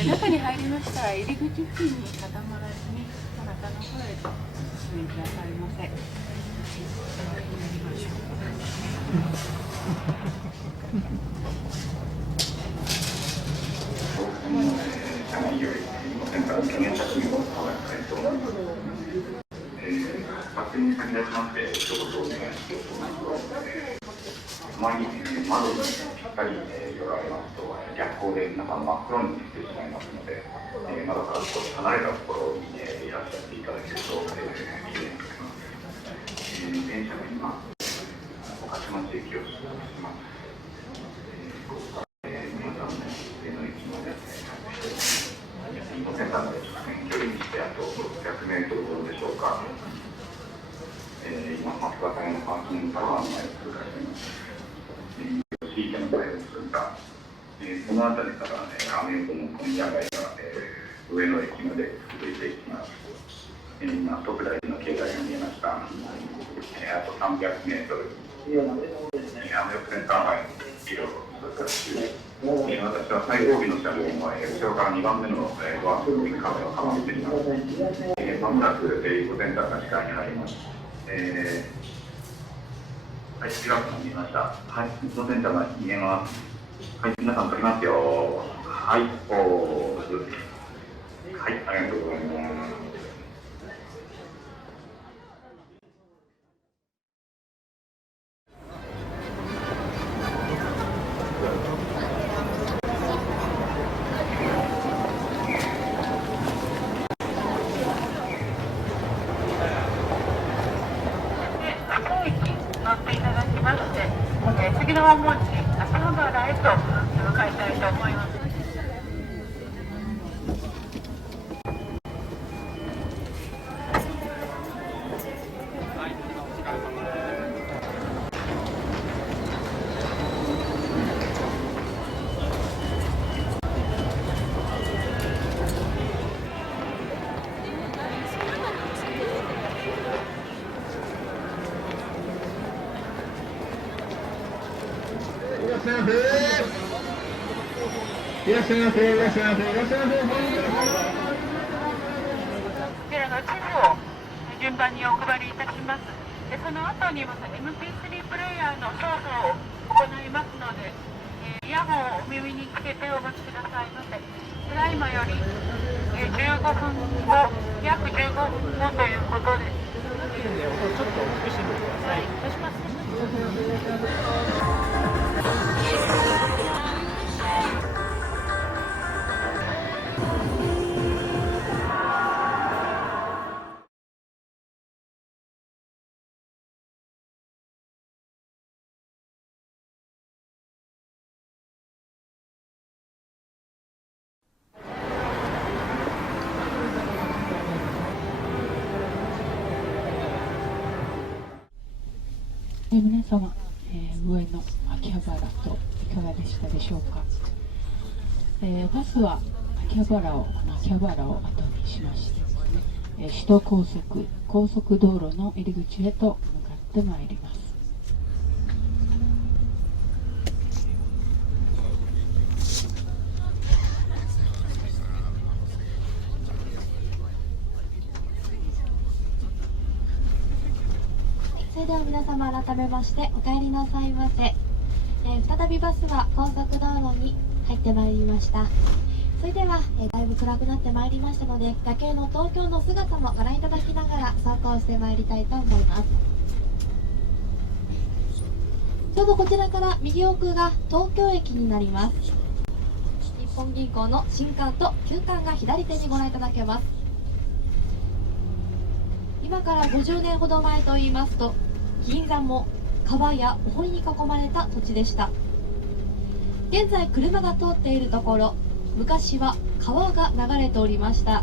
中に入りましたら入り口付近に固まらずにそなたの声でお進みくださいませ。車内よりセンターの記念写真を撮らせたいと思います。撮影に先立ちまして一言お願いしようと思います。あまり窓にぴったり寄られますと逆光で皆さん真っ黒にしてしまいますので、窓から少し離れたところにいらっしゃっていただけるといいと思います。電車が今御徒町駅を出発します。ここから皆さんの上野駅までインドセンターまで直線距離にしてあと600メートルほどでしょうか。今松坂屋のパーキングからは前を通過しています。吉池の前を通過。この辺りから、アメ横の問屋街が、上野駅まで続いていきます。今、特大の境内が見えました。あと300メートル。アメ横センター前のビルを通過中。私は最後尾の車両の後ろから2番目のドアの上に壁をかまっています。まもなくインフォセンターが視界に入ります。はい、違うの見えました。はい、インフォセンターが見えます。はい、皆さん撮りますよ。はい、ポーズ。はい、ありがとうございます。乗っていただきまして、次のワンモンチ足の原へと向かいたいと思います。いらっしゃいませ、いらっしゃいませ、いらっしゃいませ。こちらの地図を順番にお配りいたします。その後にまた MP3 プレイヤーの操作を行いますので、イヤホンをお耳につけてお待ちくださいませ。ただいまより15分後、約15分後ということで。ちょっと大きくしてみてください。いたします。皆様、上野秋葉原といかがでしたでしょうか。バスは秋葉原を後にしましてですね、首都高速道路の入り口へと向かってまいります。それでは皆様改めましてお帰りなさいませ。再びバスは高速道路に入ってまいりました。それでは、だいぶ暗くなってまいりましたので、夜景の東京の姿もご覧いただきながら走行してまいりたいと思います。ちょうどこちらから右奥が東京駅になります。日本銀行の新館と旧館が左手にご覧いただけます。今から50年ほど前といいますと、銀座も川やお堀に囲まれた土地でした。現在車が通っているところ、昔は川が流れておりました。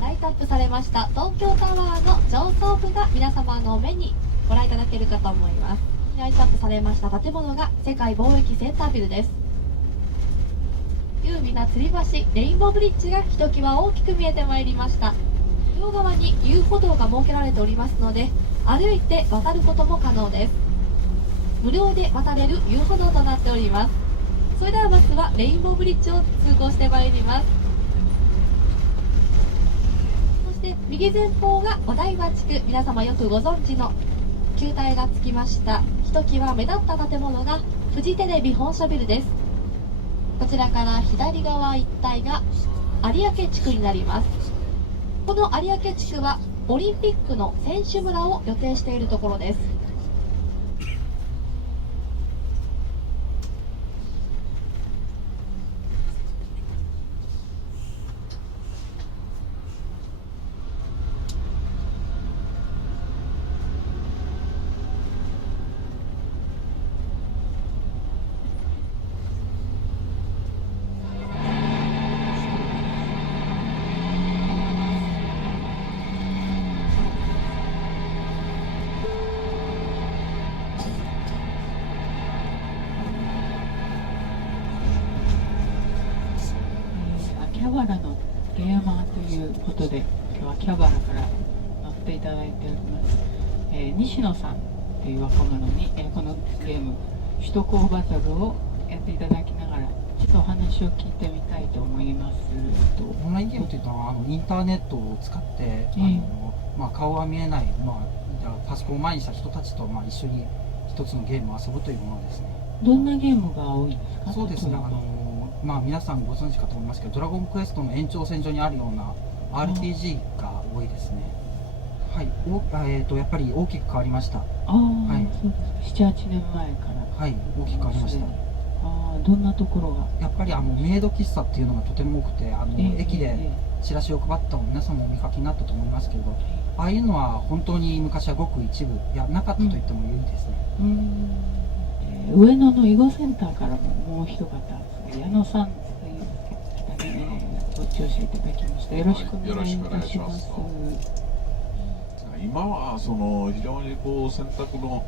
ライトアップされました東京タワーの上層部が皆様の目にご覧いただけるかと思います。ライトアップされました建物が世界貿易センタービルです。優美な吊り橋レインボーブリッジがひときわ大きく見えてまいりました。両側に遊歩道が設けられておりますので、歩いて渡ることも可能です。無料で渡れる遊歩道となっております。それではバスはレインボーブリッジを通行してまいります。そして右前方がお台場地区、皆様よくご存知の球体がつきましたひときわ目立った建物がフジテレビ本社ビルです。こちらから左側一帯が有明地区になります。この有明地区はオリンピックの選手村を予定しているところです。秋葉原のゲーマーということで、今日は秋葉原から乗っていただいております。西野さんという若者に、このゲーム首都高バトルをやっていただきながらちょっとお話を聞いてみたいと思います。オンラインゲームというのはインターネットを使って顔は見えない、パソコンを前にした人たちと、一緒に一つのゲームを遊ぶというものですね。どんなゲームが多いですか？そうですね、皆さんご存知かと思いますけど、ドラゴンクエストの延長線上にあるような RPG が多いですね。はい、やっぱり大きく変わりました。はい、そうですか。7、8年前から。はい、大きく変わりました。どんなところが？やっぱりメイド喫茶っていうのがとても多くて、駅でチラシを配ったのを皆さんもお見かけになったと思いますけど、ああいうのは本当に昔はごく一部、いやなかったと言ってもいいですね。上野の囲碁センターからももう一方、矢野さんという方にご調子いただきました。よろしくお願いいたします。今は非常に選択の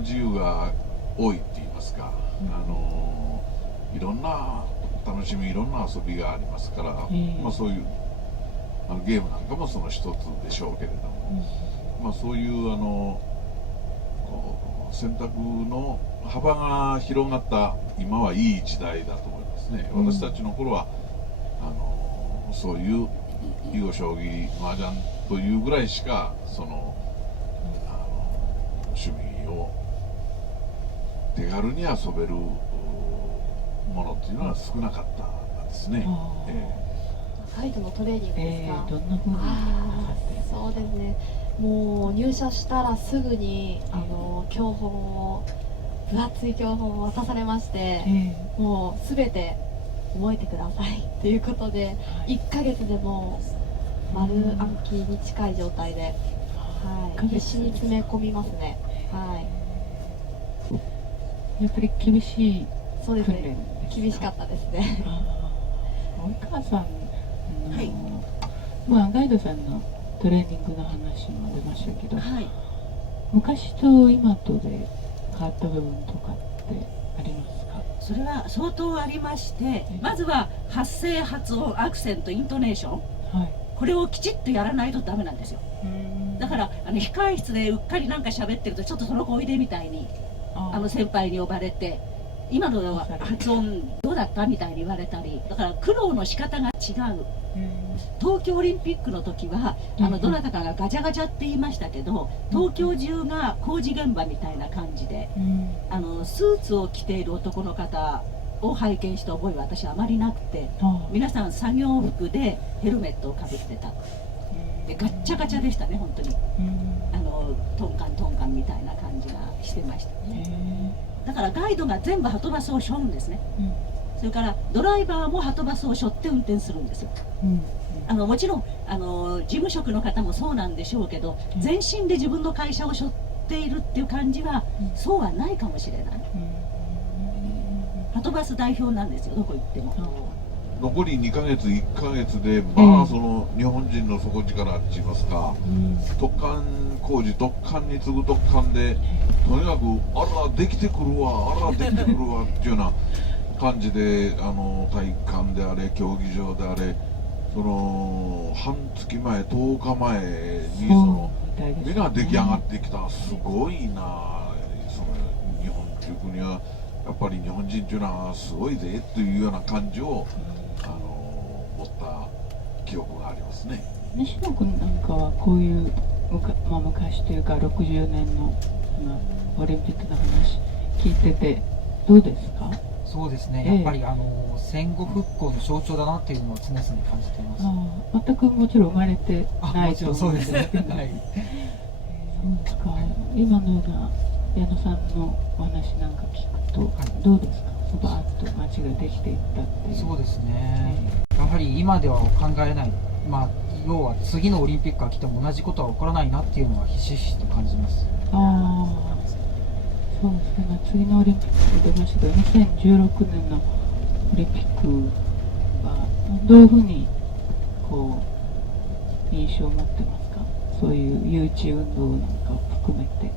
自由が多いって言いますか、いろんな楽しみ、いろんな遊びがありますから、そういうゲームなんかもその一つでしょうけれども、そういう選択の幅が広がった今はいい時代だと思いますね。私たちの頃はそういう囲碁将棋麻雀というぐらいしか趣味を手軽に遊べるものっていうのは少なかったですね。ガイドのトレーニングですか？どんな風になさって？そうですね、もう入社したらすぐに教本を分厚い教本を渡されまして、もう全て覚えてくださいということで、1ヶ月でもう丸暗記に近い状態で、必死に詰め込みますね。やっぱり厳しいそうですね、厳しかったですね。お母さんの、ガイドさんのトレーニングの話も出ましたけど、昔と今とで変わった部分とかってありますか？それは相当ありまして、まずは発声、発音、アクセント、イントネーション、はい、これをきちっとやらないとダメなんですよ。だから控室でうっかりなんか喋ってると、ちょっとその子おいでみたいに先輩に呼ばれて、今の発音どうだったみたいに言われたり、だから苦労の仕方が違う。東京オリンピックの時はどなたかがガチャガチャって言いましたけど、東京中が工事現場みたいな感じで、スーツを着ている男の方を拝見した覚えは私はあまりなくて、皆さん作業服でヘルメットをかぶってた。でガッチャガチャでしたね、本当に。トンカントンカンみたいな感じがしてましたね。だからガイドが全部はとバスを背負うんですね。それからドライバーもはとバスを背負って運転するんですよ。もちろん事務職の方もそうなんでしょうけど、全身で自分の会社を背負っているっていう感じはそうはないかもしれない。はとバス代表なんですよ、どこ行っても。残り2ヶ月、1ヶ月で、まあその日本人の底力って言いますか、突貫工事、突貫に次ぐ突貫で、とにかく、あら、できてくるわ、あら、できてくるわっていうような感じで、体育館であれ、競技場であれ、その半月前、10日前にその目が出来上がってきた、すごいな、その日本っていう国は、やっぱり日本人っていうのはすごいぜっていうような感じを持った記憶がありますね。西野君なんかはこういう昔というか60年のオリンピックの話聞いててどうですか？そうですね、やっぱり戦後復興の象徴だなっていうのを常々感じています。全くもちろん生まれてないと思うんですけど、そうですか。今のような矢野さんのお話なんか聞くと、どうですか？バーッと街ができていったっていう。そうですね、やはり今では考えない、要は次のオリンピックが来ても同じことは起こらないなっていうのはひしひしと感じます。そうですね、次のオリンピック出ましたけど、2016年のオリンピックはどういうふうに印象を持ってますか？そういう誘致運動なんかを含めて。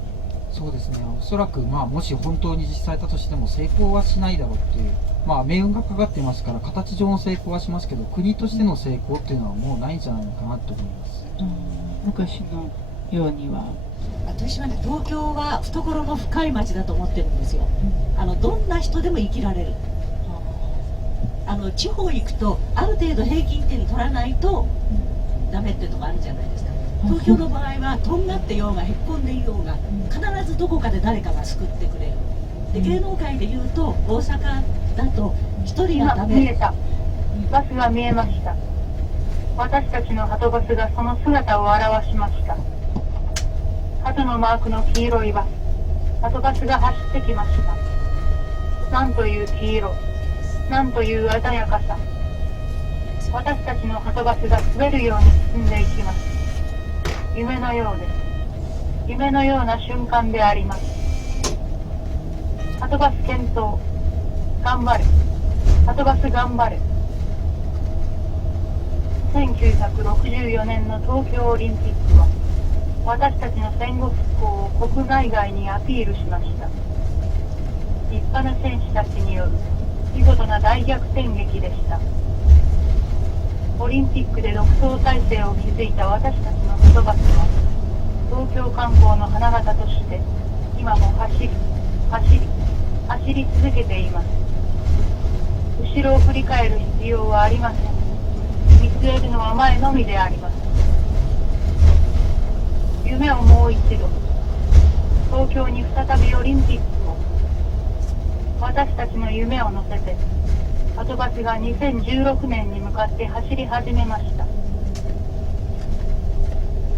そうですね、おそらくもし本当に実際だとしても成功はしないだろうっていう、命運がかかってますから形上の成功はしますけど、国としての成功っていうのはもうないんじゃないのかなと思います。昔のようには。私はね、東京は懐の深い町だと思ってるんですよ。どんな人でも生きられる。地方行くとある程度平均点取らないとダメってとこあるじゃないですか。東京の場合はとんがってようがへっこんでいようが必ずどこかで誰かが救ってくれる。で芸能界でいうと大阪だと一人がダメ。見えた。バスが見えました。私たちのはとバスがその姿を現しました。鳩のマークの黄色いバス、はとバスが走ってきました。なんという黄色、なんという鮮やかさ。私たちのはとバスが滑るように進んでいきます。夢のようです。夢のような瞬間であります。はとバス健闘、頑張れ。はとバス頑張れ。1964年の東京オリンピックは私たちの戦後復興を国内外にアピールしました。立派な選手たちによる見事な大逆転劇でした。オリンピックで独走体制を築いた私たちのはとバスは東京観光の花形として今も走り続けています。後ろを振り返る必要はありません。見据えるのは前のみであります。夢をもう一度、東京に再びオリンピックを、私たちの夢を乗せてはとバスが2016年に向かって走り始めました。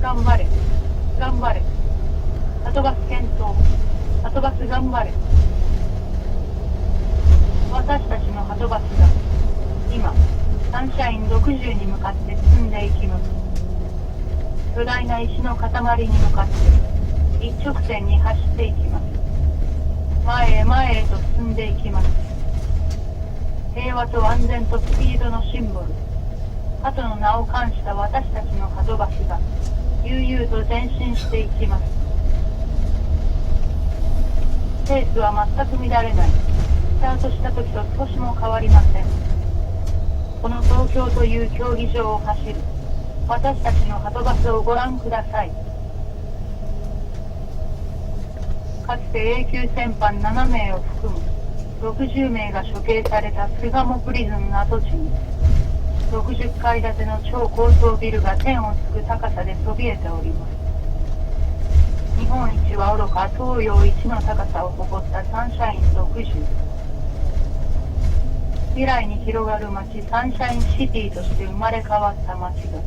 頑張れ、頑張れ。はとバス健闘、はとバス頑張れ。私たちのはとバスが今サンシャイン60に向かって進んでいきます。巨大な石の塊に向かって一直線に走っていきます。前へ前へと進んでいきます。平和と安全とスピードのシンボル、鳩の名を冠した私たちのはとバスが悠々と前進していきます。ペースは全く乱れない。スタートした時と少しも変わりません。この東京という競技場を走る私たちのはとバスをご覧ください。かつて永久戦犯7名を含む60名が処刑された巣鴨プリズン跡地に60階建ての超高層ビルが天をつく高さでそびえております。日本一はおろか東洋一の高さを誇ったサンシャイン60。未来に広がる街サンシャインシティとして生まれ変わった街が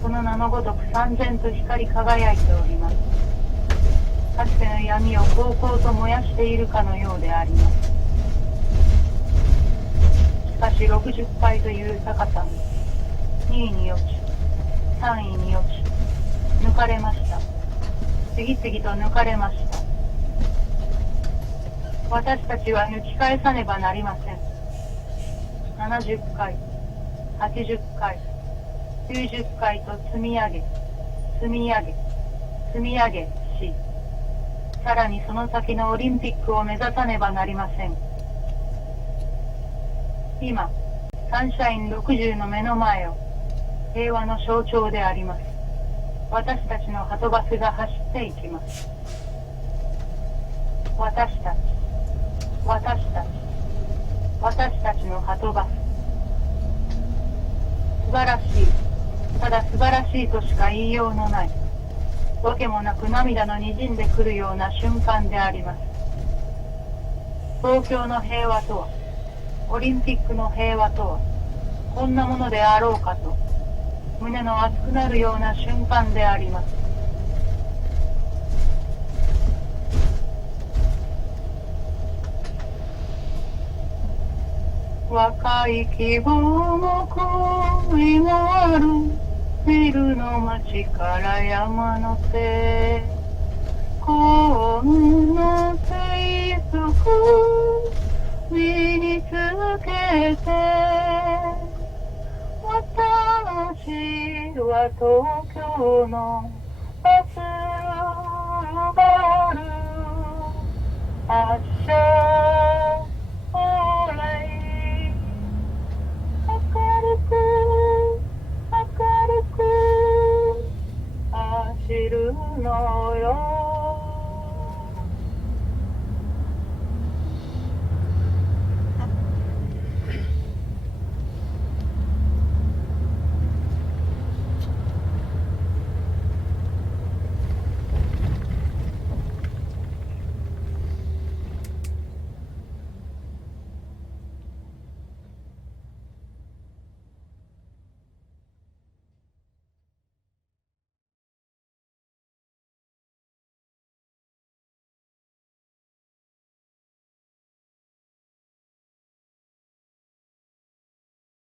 その名のごとく燦然と光り輝いております。かつての闇を煌々と燃やしているかのようであります。しかし60階という高さに2位に落ち3位に落ち抜かれました。次々と抜かれました。私たちは抜き返さねばなりません。70回、80回、90回と積み上げ、積み上げ、積み上げし、さらにその先のオリンピックを目指さねばなりません。今、サンシャイン60の目の前を平和の象徴であります。私たちのはとバスが走っていきます。私たちのはとバス。素晴らしい。ただ素晴らしいとしか言いようのない。わけもなく涙のにじんでくるような瞬間であります。東京の平和とは、オリンピックの平和とは、こんなものであろうかと、胸の熱くなるような瞬間であります。若い希望も恋もあるビルの街から山の手紺の制服身につけて私は東京のバスがある発車